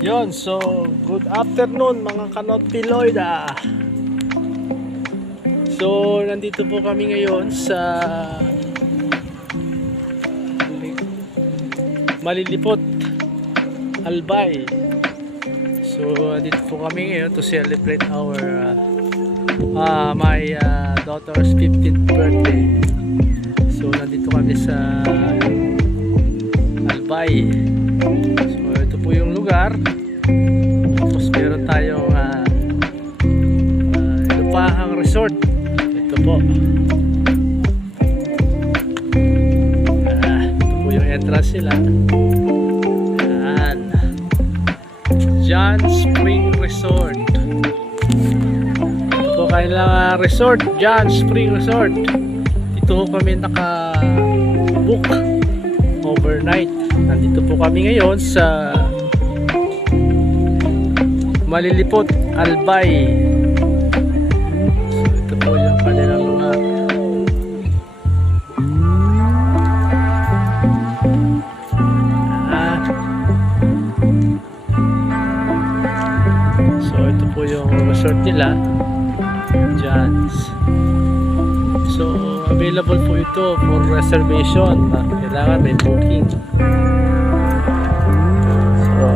Yon, so good afternoon mga Kanot Piloid. So nandito po kami ngayon sa Malilipot, Albay. So nandito po kami ngayon to celebrate our my daughter's 15th birthday. So nandito kami sa Albay. So ito po yung lugar. Tapos meron tayong Lupahang Resort. Ito po. Ito po yung entrance nila. Yan. John Spring Resort. Ito po kailang resort. John Spring Resort. Dito po kami naka-book overnight. Nandito po kami ngayon sa Malilipot, Albay. So ito po yung kanilang lugar. So ito po yung resort nila, John's. So available po ito for reservation. Kailangan may booking. So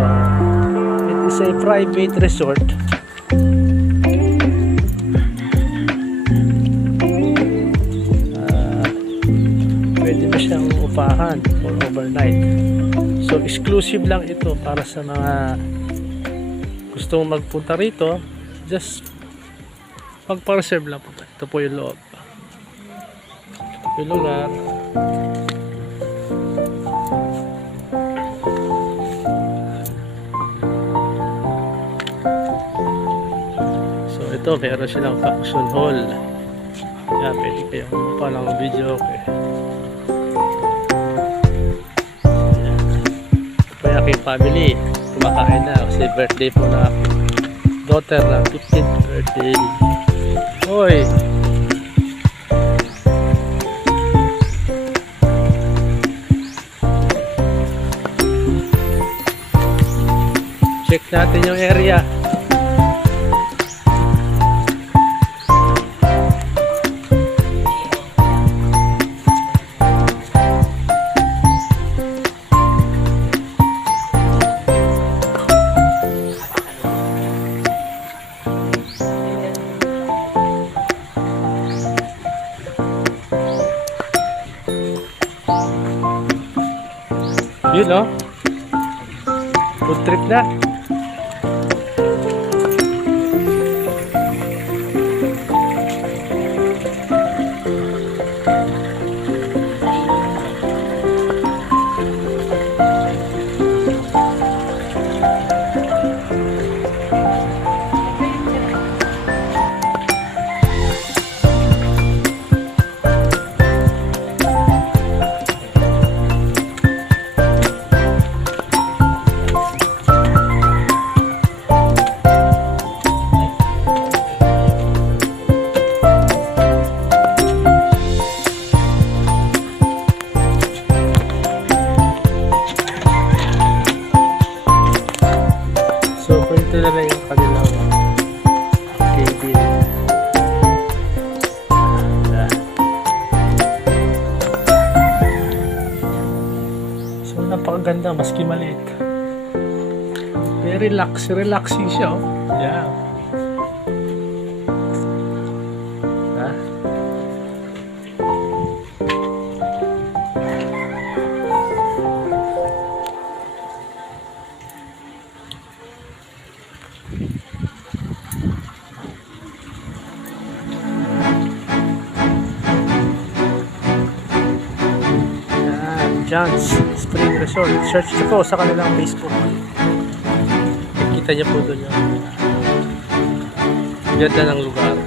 it is a private resort. Pwede mo siyang upahan for overnight. So exclusive lang ito para sa mga gustong magpunta rito. Just magpa-reserve lang po. Ito po yung loob. Yung lugar. So ito, meron silang function hall. Kaya pwede kayong palang video. Okay. Ito po yung aking family. Kumakain na kasi birthday po na daughter na 15th birthday. Hoy! Check natin yung area. Yun o. Food trip na. So, ito na lang yung kanilang TV. So, napakaganda, maski maliit. Very relaxing siya, oh. Yeah. John's Spring Resort. Search nyo po sa kanilang Facebook. Kita nyo po doon yung ganda ng lugar.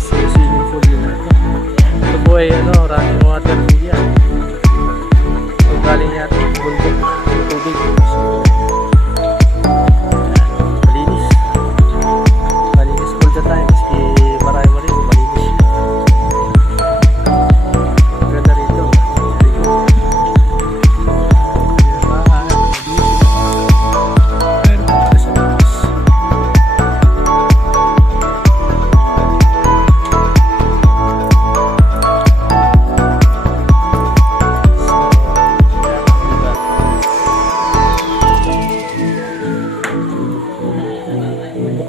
So, swimming pool yun na ito. Ito po ay running water pool yan. So, galing natin bundok tubig. So, malinis all the time. Maski marami mo rin, malinis.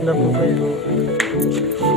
na po kayo.